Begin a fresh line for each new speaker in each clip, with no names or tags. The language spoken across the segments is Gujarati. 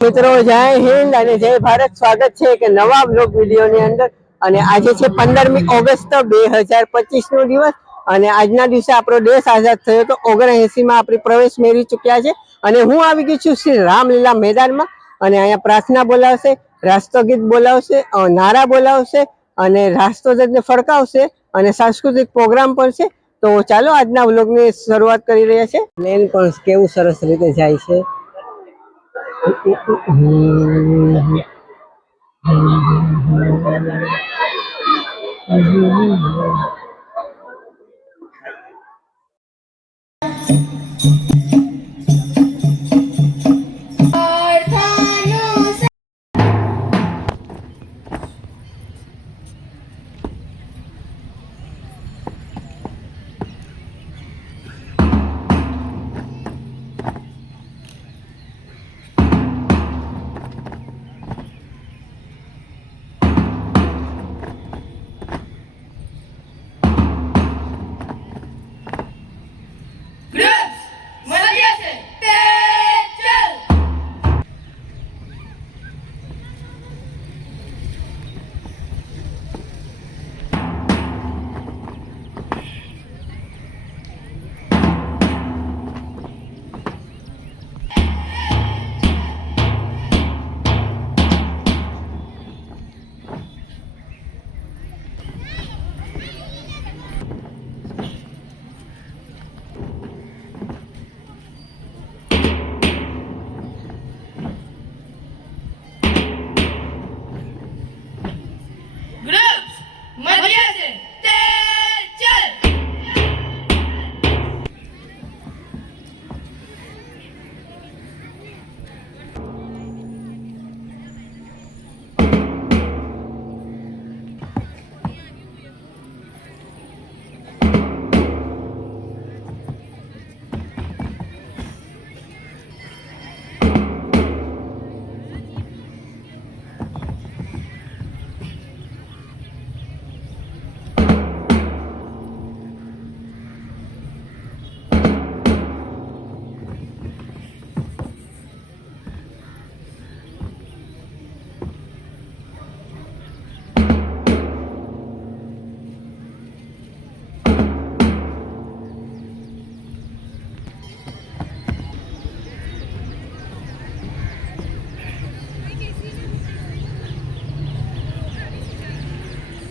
મિત્રો, જય હિન્દ અને જય ભારત. સ્વાગત છે એક નવા બ્લોગ વિડીયોની અંદર. અને આજે છે પંદરમી ઓગસ્ટ બે હજાર પચીસ નો દિવસ. અને આજના દિવસે આપણો દેશ આઝાદ થયો તો ઓગણએસી માં આપણે પ્રવેશ મેળવી ચુક્યા છે. અને હું આવી ગઈ છું શ્રી રામલીલા મેદાનમાં. અને અહીંયા પ્રાર્થના બોલાવશે, રાષ્ટ્રગીત બોલાવશે નારા બોલાવશે, અને રાષ્ટ્રધ્વજને ફરકાવશે અને સાંસ્કૃતિક પ્રોગ્રામ પણ છે. તો ચાલો આજના વ્લોગની શરૂઆત કરી રહ્યા છે. પ્લેન પણ કેવું સરસ રીતે જાય છે.
Mm-hmm. mm-hmm. mm-hmm. mm-hmm.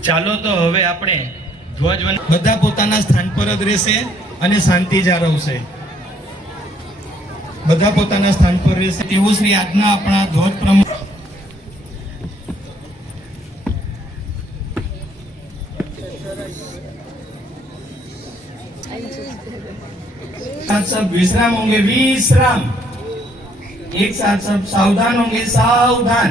ચાલો તો
હવે આપણે ધ્વજવંદન બધા પોતાના સ્થાન પર જ રહેશે અને શાંતિ જાળવશે બધા પોતાના સ્થાન પર રહેશે તેવું શ્રી આજના આપણા ધ્વજ પ્રમુખ साथ सब विश्राम होंगे विश्राम एक साथ सब सावधान होंगे सावधान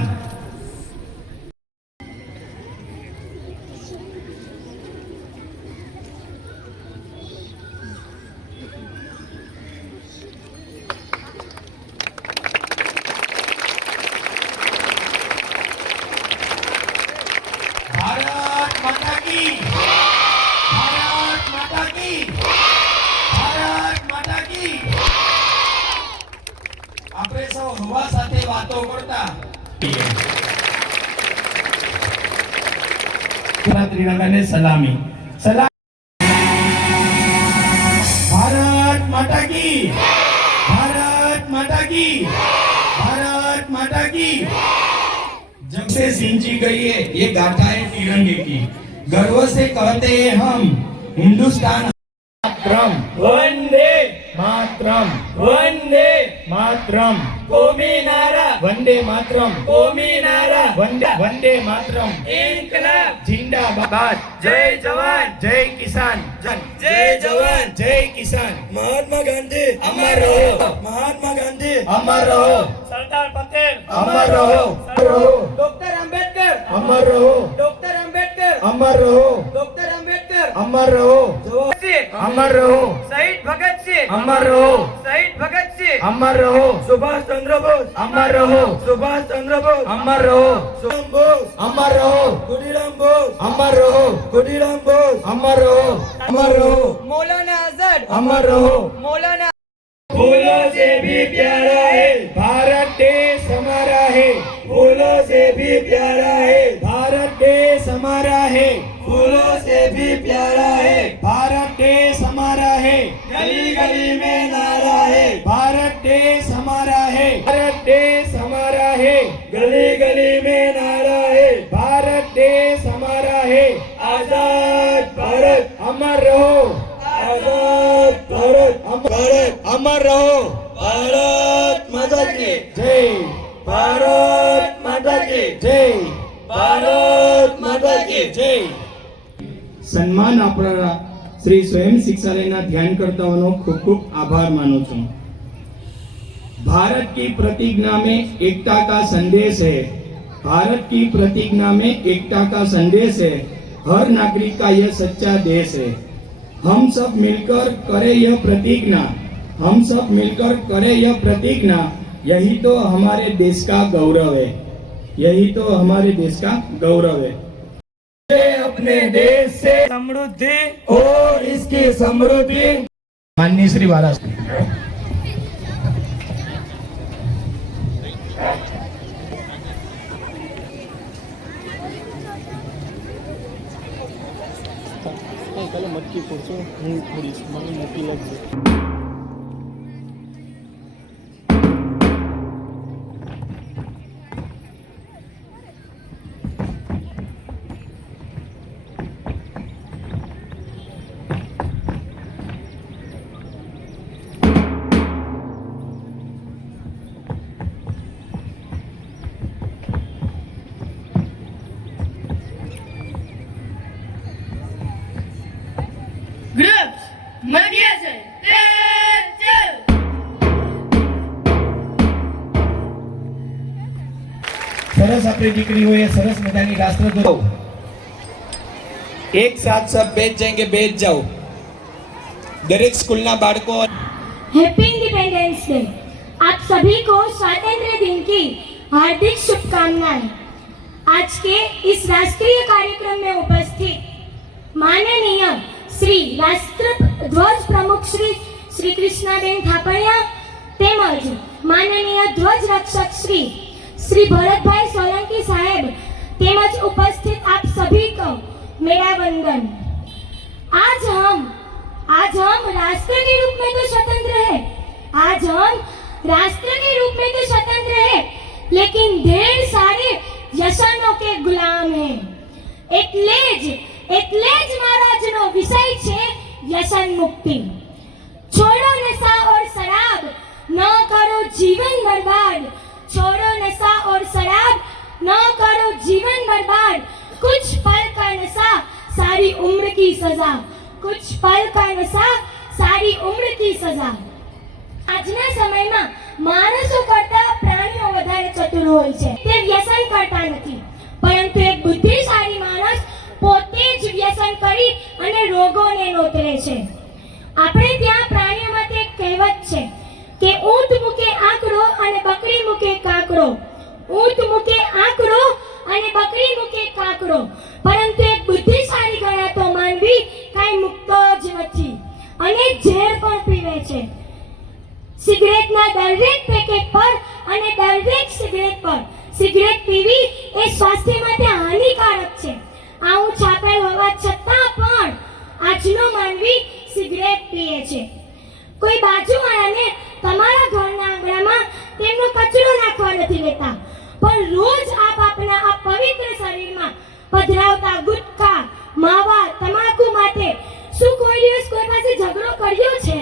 ત્રિરંગાને સલામી સલામ ભારત માતા કી ભારત માતા કી भारत माता की जब से सिंची गई है ये गाथा है तिरंगे की गर्व से कहते हैं हम हिंदुस्तान मातरम वंदे मातरम वंदे మాత్రం భూమినార వందే మాత్రం భూమినార వందే వందే మాత్రం ఇన్కలాబ్ జిందాబాద్ జై జవాన్ జై కిసాన్ జన్ జై జవాన్ జై కిసాన్ మహాత్మా గాంధీ అమర్ రహో మహాత్మా గాంధీ అమర్ రహో
సర్దార్ పటేల్
అమర్ రహో రహో
డాక్టర్ అంబేద్కర్
అమర్ రహో
డాక్టర్ అంబేద్కర్
అమర్ రహో
డాక్టర్ అంబేద్కర్
अमर रहो अमर रहो
शहीद भगत सिंह
अमर रहो
शहीद भगत सिंह
अमर रहो
सुभाष चंद्र बोस
अमर रहो
सुभाष चंद्र बोस
अमर रहो
सुम बोस
अमर रहो
खुदीराम बोस
अमर रहो
खुदीराम बोस
अमर रहो अमर रहो
मौलाना आजाद
अमर रहो
मौलाना
फूलों से भी प्यारा है भारत देश हमारा है फूलों से भी
प्यारा है
भारत देश हमारा है
फूलों से भी प्यारा है
भारत देश हमारा है
गली गली में नारा है
भारत देश हमारा है भारत देश हमारा है
गली गली में नारा है
भारत देश हमारा है
आजाद भारत
अमर रहो
आजाद भारत भारत
अमर रहो
भारत माता की
जय
भारत माता की
જય
ભારત માતા की
જય સન્માન આપનારા શ્રી સ્વયં શિક્ષાલયના ધ્યાનકર્તાઓનો ખૂબ ખૂબ આભાર માનું છું भारत की प्रतिज्ञा में एकता का संदेश है भारत की प्रतिज्ञा में एकता का संदेश है हर नागरिक का यह सच्चा देश है हम सब मिलकर करें यह प्रतिज्ञा हम सब मिलकर करें यह प्रतिज्ञा यही तो हमारे देश का गौरव है यही तो हमारे देश का गौरव है
अपने देश से समृद्धि और इसकी समृद्धि।
माननीय श्री
बाला
मटकी फोडतो थोडी मला मोठी
लागली આપણી દીકરીઓએ સરસ મજાની રાષ્ટ્રધ્વજ
એક સાથ સબ બેચ જાયંગે બેચ જાઓ. દરેક સ્કૂલના બાળકો
हैप्पी इंडिपेंडेंस डे आप सभी को स्वातंत्र दिन की हार्दिक शुभकामनाएं आज के इस राष्ट्रीय कार्यक्रम में उपस्थित माननीय श्री राष्ट्र ध्वज प्रमुख श्री શ્રી કૃષ્ણાબેન થાપડિયા તેમજ માનનીય ધ્વજ રક્ષક શ્રી श्री भरत भाई सोलंकी साहेब તેમજ उपस्थित आप सभी को मेरा वंदन आज हम आज हम राष्ट्र के रूप में तो स्वतंत्र है आज हम राष्ट्र के रूप में तो स्वतंत्र है लेकिन ढेर सारे વ્યસનો કે ગુલામ હે એટલે જ એટલે જ મારો આજનો વિષય છે વ્યસન મુક્તિ छोड़ो नशा और शराब न करो जीवन बर्बाद छोड़ो नशा और शराब न करो जीवन बर्बाद कुछ पल का नशा सारी उम्र की सजा कुछ पल का नशा सारी उम्र की सजा આજના સમયમાં માણસો કરતા પ્રાણીઓ વધારે ચતુર હોય છે તે વ્યસન કરતા નથી પરંતુ એક બુદ્ધિશાળી માણસ પોતે જ વ્યસન કરી અને રોગોને નોતરે છે આપણે ત્યાં પ્રાણીઓમાં તે એક કહેવત છે કે ઊંટ મૂકે આંકડો અને બકરી મૂકે કાકડો ઊંટ મૂકે આંકડો અને બકરી મૂકે કાકડો. પરંતુ એક બુદ્ધિશાળી ગણાતો માનવી કાંઈ મૂકતો જ નથી અને ઝેર પણ પીવે છે. સિગરેટના દરેક પેકેટ પર અને દરેક સિગરેટ પર. સિગરેટ પીવી એ સ્વાસ્થ્ય માટે હાનિકારક છે. આવું છાપેલ હોવા છતાં પણ આજનો માનવી સિગરેટ પીએ છે. કોઈ બાજુવાળાને તમારા ઘરના આંગણામાં તેમનો કચરો નાખવા નથી લેતા પણ રોજ આપ આપના આ પવિત્ર શરીરમાં પધરાવતા ગુટખા, માવા, તમાકુ માટે શું કોઈ દિવસ કોઈ પાસે ઝઘડો કર્યો છે?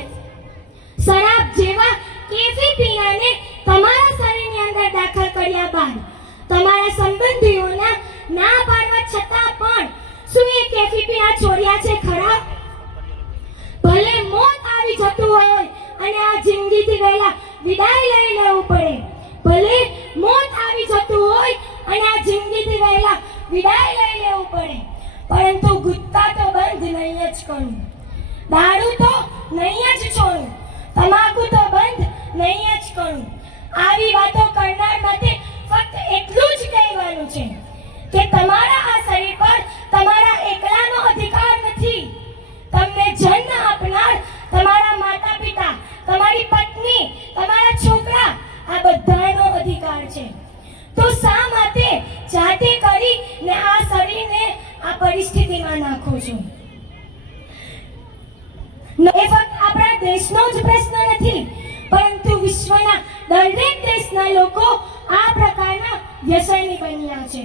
શરાબ જેવા કેફી પીણાને તમારા શરીરની અંદર દાખલ કર્યા બાદ તમારા સંબંધીઓના ના પાડવા છતાં પણ શું એ કેફી પીણા છોડ્યા છે ખરા? ભલે મોત આવી જતું હોય અને આ જિંદગીથી વહેલા વિદાય લઈ લેવું પડે, ભલે મોત આવી જતું હોય અને આ જિંદગીથી વહેલા વિદાય લઈ લેવું પડે. પરંતુ ગુટકા તો બંધ નહીં જ કરું. દારૂ તો નહીં જ છોડું. તમાકુ તો બંધ નહીં જ કરું. આવી વાતો કરનાર માટે ફક્ત એટલું જ કહેવાનું છે કે તમારા આ શરીર પર તમારા એકલાનો અધિકાર નથી. તમને જન્મ આપનાર તમારા માતા પિતા તમારી પત્ની, તમારા છોકરા આ બધાનો અધિકાર છે. તો શા માટે જાતે કરી ને આ શરીરને આ પરિસ્થિતિમાં નાખો છો? એ ફક્ત આપણા દેશનો જ પ્રશ્ન નથી, પરંતુ વિશ્વના દરેક દેશના લોકો આ પ્રકારના વ્યસની બન્યા છે.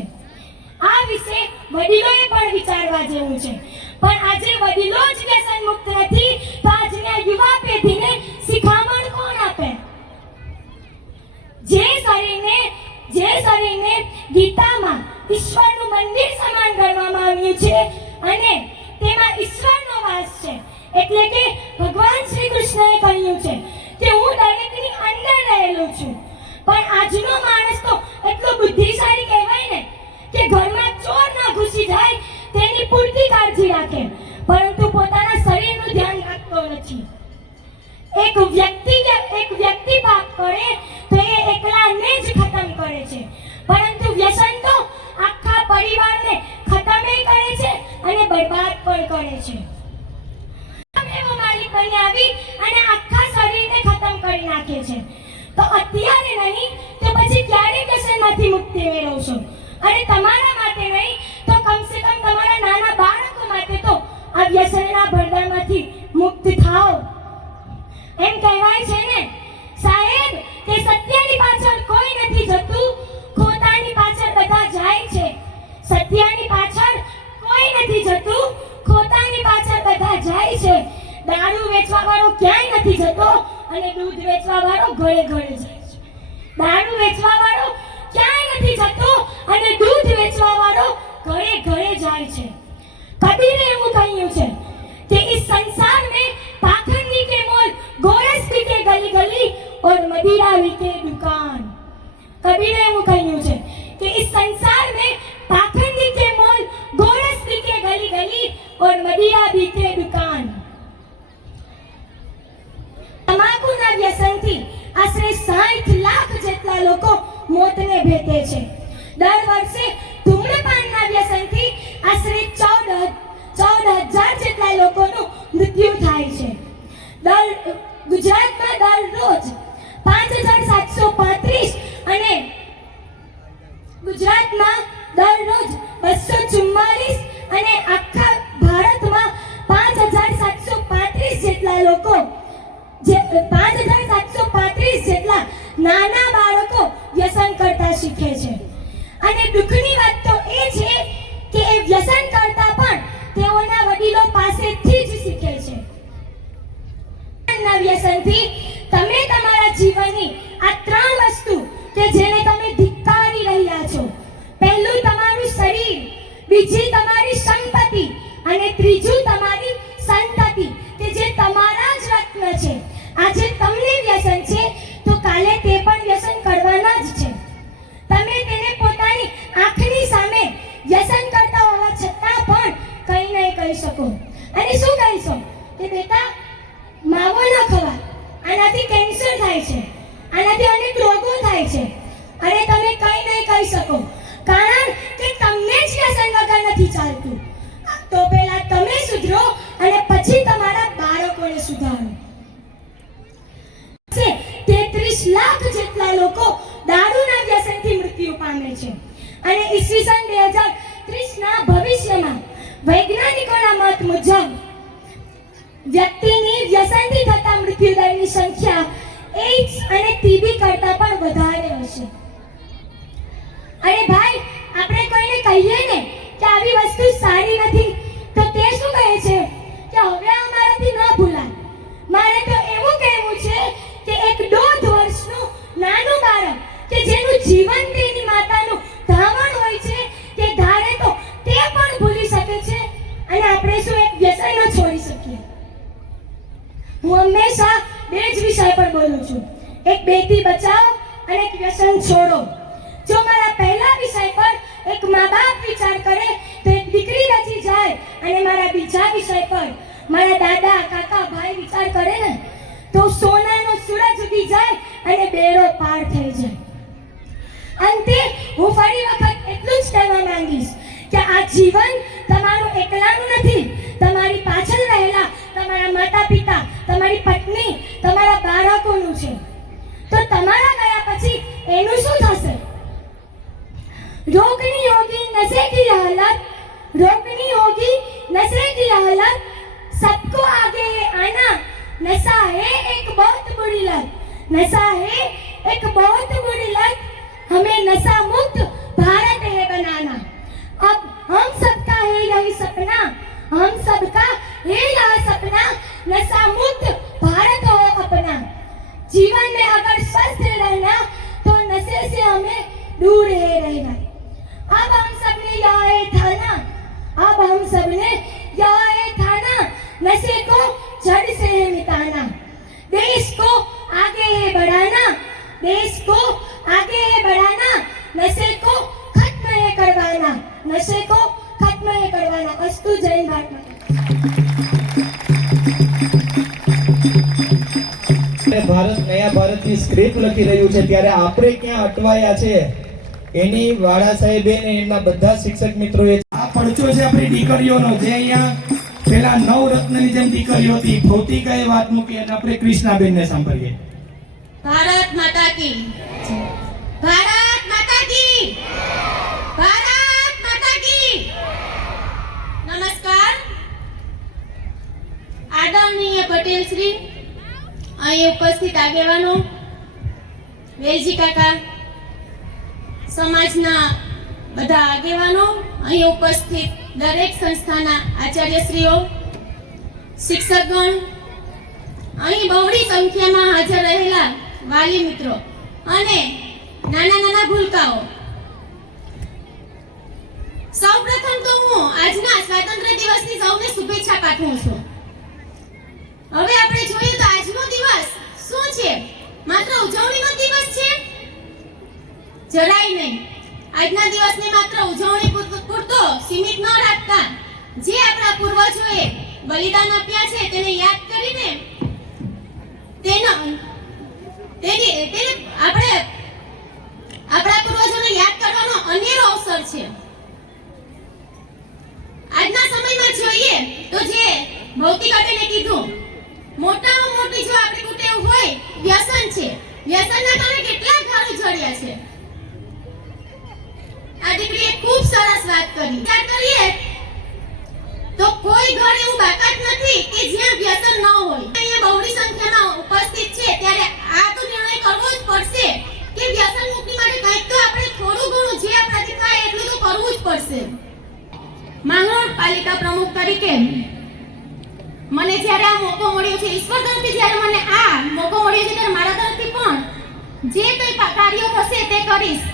આ વિશે વડીલોએ પણ વિચારવા જેવું છે. પણ આજે વડીલો જ વ્યસન મુક્ત નથી, તો આજના યુવા પેઢીને શિખામણ કોણ આપે? જે શરીરને જે શરીરને ગીતામાં ઈશ્વરનું મંદિર સમાન ગણવામાં આવ્યું છે અને તેમાં ઈશ્વરનો વાસ છે. એટલે કે ભગવાન શ્રી કૃષ્ણએ કહ્યું છે કે હું દરેકની અંદર રહેલો છું. પણ આજનો માણસ તો એટલો બુદ્ધિશાળી કહેવાય ને કે ઘરમાં ચોર ના ઘૂસી જાય તેની પૂરતી કાળજી રાખે. પરંતુ પોતાના શરીરનું ધ્યાન રાખતો નથી. એક વ્યક્તિ એક વ્યક્તિ પાપ કરે તો એ એકલાને જ ખતમ કરે છે. પરંતુ વ્યસન તો આખા પરિવારને ખતમે કરે છે અને બરબાદ પણ કરે છે. એવો માલિક બની આવી અને આખા શરીરને ખતમ કરી નાખે છે. તો અત્યારે નહીં, તો પછી ક્યારે વ્યસનમાંથી મુક્તિ મેળવશો? અને તમારા માટે નહીં, તો કમસે કમ તમારા નાના બાળકો માટે તો આ વ્યસનના ભરડામાંથી મુક્ત થાઓ. એમ કહેવાય છે ને પાછળ કોઈ નથી જતું. ખોટાની પાછળ બધા જાય છે. સત્યની પાછળ કોઈ નથી જતું. ખોટાની પાછળ બધા જાય છે. દારૂ વેચવા વાળો ક્યાંય નથી જતો અને દૂધ વેચવા વાળો ઘરે ઘરે જાય છે. દારૂ વેચવા વાળો ક્યાંય નથી જતો અને દૂધ વેચવા વાળો ઘરે ઘરે જાય છે. કબીરે એવું કહ્યું છે કે ઇસ સંસાર મે પાખંડી કે મોલ, ગોરસ કે ગલી ગલી और मदिरा बिके दुकान कबीरे એવું કહ્યું છે કે इस संसार में पाखंडी के मोल गोरस बिके गली गली और मदिरा बिके दुकान તમાકુના વ્યસનથી આશરે 60 લાખ જેટલા લોકો મોતને ભેટે છે દર વર્ષે ધૂમ્રપાનના વ્યસનથી આશરે 14 ચૌદ હજાર જેટલા લોકોનું મૃત્યુ થાય છે દર ગુજરાતમાં દરરોજ પાંચ હજાર સાતસો પાંત્રીસ અને ગુજરાતમાં દરરોજ ચુમ્માલીસ અને આખા ભારતમાં પાંચ હજાર સાતસો પાંત્રીસ જેટલા સાતસો પાંત્રીસ જેટલા નાના બાળકો વ્યસન કરતા શીખે છે. અને દુઃખની વાત તો એ છે કે વ્યસન કરતા પણ તેઓના વડીલો પાસેથી જ શીખે છે. જીવનની આ ત્રણ વસ્તુ કે જેને તમે ધિક્કારી રહ્યા છો. પહેલું તમારું શરીર, બીજી તમારી સંપત્તિ, અને ત્રીજું તમારી સંતતિ, કે જે તમારા જ રત્ન છે. આજે તમને વ્યસન છે, તો કાલે તે પણ વ્યસન કરવાના જ છે. તમે તેને પોતાની આંખની સામે વ્યસન કરતા હોવા છતાં પણ કંઈ નહીં કહી શકો. અને શું કહીશો? કે બેટા, માવો ન ખવા આનાથી કેન્સર થાય છે. આનાથી અનેક રોગો થાય છે. અને તમે કંઈ નહીં કહી શકો. કારણ કે તમને જ વ્યસન વગર નથી ચાલતું. તો પહેલા તમે સુધરો અને પછી તમારા બાળકોને સુધારો. તેત્રીસ લાખ જેટલા લોકો દારૂના વ્યસનથી મૃત્યુ પામે છે. અને ઈસવીસન બે હજાર ત્રીસના ભવિષ્યમાં વૈજ્ઞાનિકોના મત મુજબ વ્યક્તિની વ્યસનથી થતા મૃત્યુદરની સંખ્યા એઇડ્સ અને ટીબી કરતા પણ વધારે હશે. અરે ભાઈ, આપણે કોઈને કહીએ ને કે આવી વસ્તુ સારી નથી, તો તે શું કહે છે? કે હવે અમારાથી ન ભૂલાય. મારે તો એવું કહેવું છે કે એક દોઢ વર્ષનું નાનું બાળક કે જેનું જીવન તેની માતાનું ધાવણ હોય છે, કે ધારે તો તે પણ ભૂલી શકે છે. અને આપણે શું એક વ્યસન છોડી હું હંમેશા બે જ વિષય પર બોલું છું. એક બેટી બચાવો અને એક વ્યસન છોડો. જો મારા પહેલા વિષય પર એક મા બાપ વિચાર કરે, તો એક દીકરી બચી જાય અને મારા બીજા વિષય પર મારા દાદા, કાકા, ભાઈ વિચાર કરે ને, તો સોનાનો સૂરજ ઉગી જાય અને બેડો પાર થઈ જાય. અંતે હું ફરી વખત એટલું જ કહેવા માંગીશ કે આ જીવન તમારું એકલાનું નથી, તમારી પાછળ રહેલા તમારા માતા પિતા તમારી પત્ની તમારા બાળકોનું છે તો તમારા ગયા પછી એનું શું થશે रोकनी होगी नशे की हालत रोकनी होगी नशे की हालत सबको आगे है आना नशा है एक बहुत बुरी लत नशा है एक बहुत बुरी लत हमें नशा मुक्त भारत है बनाना अब हम सबका है यही
આપણે ક્યાં અટવાયા છે? એની વાળા સાહેબે ને એમના બધા શિક્ષક મિત્રોએ
આ પડચો છે આપણી દીકરીઓનો. જે અહીંયા પેલા નવ રત્નની જેમ દીકરીઓ હતી ભૌતિકાએ વાત મૂકી અને આપણે કૃષ્ણાબેન ને સાંભળીએ.
ભારત માતા કી ભારત માતા કી. ભારત માતા કી. નમસ્કાર. આદરણીય પટેલ શ્રી અહીં ઉપસ્થિત આગેવાનો વેલજી કાકા, સમાજના બધા આગેવાનો, અહીં ઉપસ્થિત દરેક સંસ્થાના આચાર્યશ્રીઓ, શિક્ષકગણ, અહીં બહોળી સંખ્યામાં હાજર રહેલા વાલી મિત્રો અને નાના નાના ભૂલકાઓ. સૌપ્રથમ તો હું આજના સ્વાતંત્ર્ય દિવસની સૌને શુભેચ્છા પાઠવું છું. હવે આપણે જોઈએ તો આજનો દિવસ શું છે? માત્ર ઉજવણીનો દિવસ છે? જરાય નહીં. આજના દિવસને માત્ર ઉજવણી પૂરતો- સીમિત ન રાખતા જે આપણા પૂર્વજોએ બલિદાન આપ્યા છે તેને યાદ કરીને તેનો તેની, તેને આપણે, આપણા પૂર્વજોને યાદ કરવાનો અનેરો અવસર છે. આજના સમયમાં જોઈએ તો જે ભૌતિક અટેને કીધું, મોટામાં મોટી જો આપણી કુટેવ હોય, વ્યસન છે. વ્યસનના કારણે કેટલા ઘરો જળ્યા છે. આ દીકરીએ ખૂબ સરસ વાત કરી. વિચાર કરીએ, તો કોઈ ઘર એવું બાકાત નથી કે જ્યાં વ્યસન ન હોય. અહીંયા બહોળી સંખ્યામાં ઉપસ્થિત છે, ત્યારે આ તો નિર્ણય કરવો જ પડશે કે વ્યસન મુક્તિ માટે કંઈક તો આપણે થોડું ઘણું જે આપણાથી થાય એટલું તો કરવું જ પડશે. માંગરોળ પાલિકા પ્રમુખ તરીકે મને જ્યારે આ મોકો મળ્યો છે, ઈશ્વર તરફથી જ્યારે મને આ મોકો મળ્યો છે, ત્યારે મારા તરફથી પણ જે કંઈ કાર્યો થશે તે કરીશ.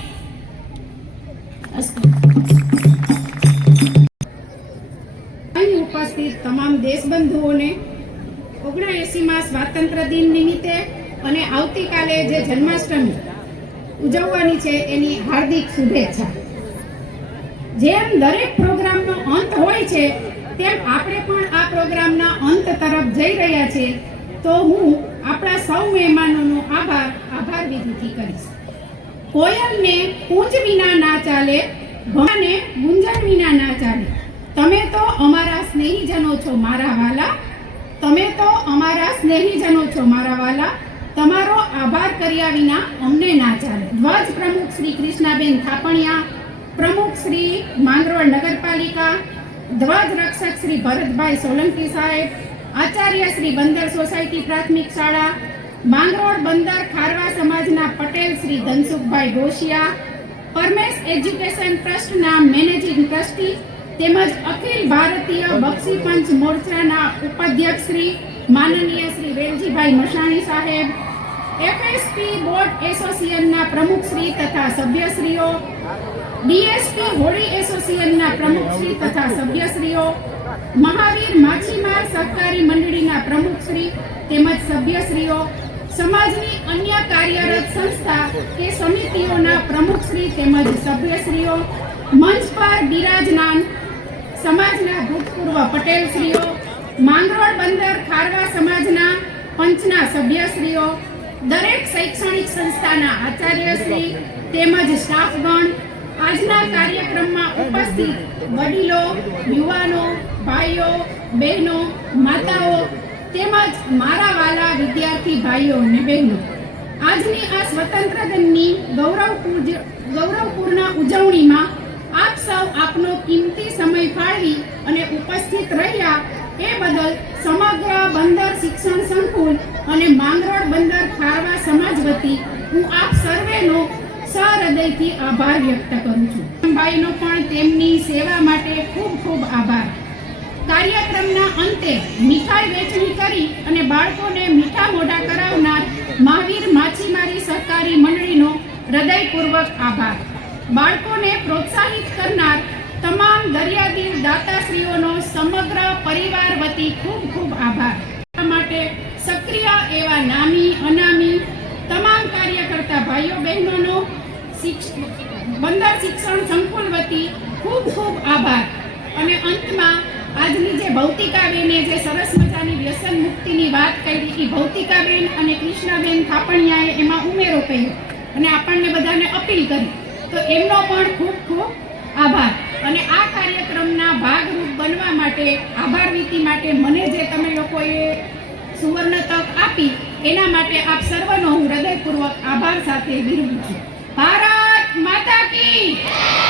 ઉપસ્થિત તમામ દેશબંધુઓને ઓગણએંસીમાં સ્વાતંત્ર્ય દિન નિમિત્તે અને આવતીકાલે જે જન્માષ્ટમી ઉજવવાની છે, એની હાર્દિક શુભેચ્છા જેમ દરેક પ્રોગ્રામનો અંત હોય છે તેમ આપણે પણ આ પ્રોગ્રામના અંત તરફ જઈ રહ્યા છીએ, તો હું આપણા સૌ મહેમાનોનો આભાર આભાર વિધિથી કરીશ. કોયલને કુંજ વિના ના ચાલે ભણને ગુંજન વિના ના ચાલે. તમે તો અમારા સ્નેહીજનો છો, મારા વાલા. તમે તો અમારા સ્નેહીજનો છો, મારા વાલા. તમારો આભાર કર્યા વિના અમને ના ચાલે. ધ્વજ પ્રમુખ શ્રી કૃષ્ણાબેન થાપણિયા, પ્રમુખ શ્રી માંગરોળ નગરપાલિકા ધ્વજ રક્ષક શ્રી ભરતભાઈ સોલંકી સાહેબ, આચાર્ય શ્રી બંદર સોસાયટી પ્રાથમિક શાળા, માંગરોળ બંદર ખારવા સમાજના પટેલ શ્રી ધનસુખભાઈ ગોશિયા, પરમેશ એજ્યુકેશન ટ્રસ્ટના મેનેજિંગ ટ્રસ્ટી તેમજ અખિલ ભારતીય બક્ષી પંચ મોરચાના ઉપાધ્યક્ષ શ્રી માનનીય શ્રી વેલજીભાઈ મશાણી સાહેબ, એફએસપી બોર્ડ એસોસિએશનના પ્રમુખશ્રી તથા સભ્યશ્રીઓ ડીએસપી હોળી એસોસિએશનના પ્રમુખશ્રી તથા સભ્યશ્રીઓ, મહાવીર માછીમાર સહકારી મંડળીના પ્રમુખશ્રી તેમજ સભ્યશ્રીઓ, સમાજની અન્ય કાર્યરત સંસ્થા કે સમિતિઓના પ્રમુખશ્રી તેમજ સભ્યશ્રીઓ મંચ પર બિરાજમાન સમાજના ભૂતપૂર્વ પટેલશ્રીઓ, માંગરોળ બંદર ખારવા સમાજના પંચના સભ્યશ્રીઓ, દરેક શૈક્ષણિક સંસ્થાના આચાર્યશ્રી તેમજ સ્ટાફગણ આજના કાર્યક્રમમાં ઉપસ્થિત વડીલો, યુવાનો, ભાઈઓ, બહેનો, માતાઓ, તેમજ મારા વાલા વિદ્યાર્થી ભાઈઓ અને બહેનો. આજની આ સ્વતંત્ર દિનની ગૌરવપૂર્જ- ગૌરવપૂર્ણ ઉજવણીમાં આપ સૌ આપનો કિંમતી સમય ફાળવી અને ઉપસ્થિત રહ્યા એ બદલ સમગ્ર બંદર શિક્ષણ સંકુલ અને માંગરોળ બંદર ખારવા સમાજ વતી હું આપ સર્વેનો સહૃદયથી આભાર વ્યક્ત કરું છું. ભાઈનો પણ તેમની સેવા માટે ખૂબ ખૂબ આભાર. કાર્યક્રમના અંતે મીઠાઈ વેચણી કરી અને બાળકોને મીઠા મોઢા કરાવનાર મહાવીર માછીમારી સહકારી મંડળીનો હૃદયપૂર્વક આભાર. બાળકોને પ્રોત્સાહિત કરનાર તમામ દરિયાદીવ દાતાશ્રીઓનો સમગ્ર પરિવાર વતી ખૂબ ખૂબ આભાર. માટે સક્રિય એવા નામી, અનામી તમામ કાર્યકર્તા ભાઈઓ બહેનોનો બંદર શિક્ષણ સંકુલ વતી ખૂબ ખૂબ આભાર. અને અંતમાં આજની જે ભૌતિકાબેને જે સરસ મજાની વ્યસન મુક્તિની વાત કરી એ ભૌતિકાબેન અને કૃષ્ણાબેન થાપણિયાએ એમાં ઉમેરો કર્યો અને આપણને બધાને અપીલ કરી. તો એમનો પણ ખૂબ ખૂબ આભાર. અને આ કાર્યક્રમના ભાગરૂપ બનવા માટે, આભાર વીતી માટે મને જે તમે લોકોએ સુવર્ણ તક આપી, એના માટે આપ સર્વનો હું હૃદયપૂર્વક આભાર સાથે વિરમું છું. ભારત માતા કી.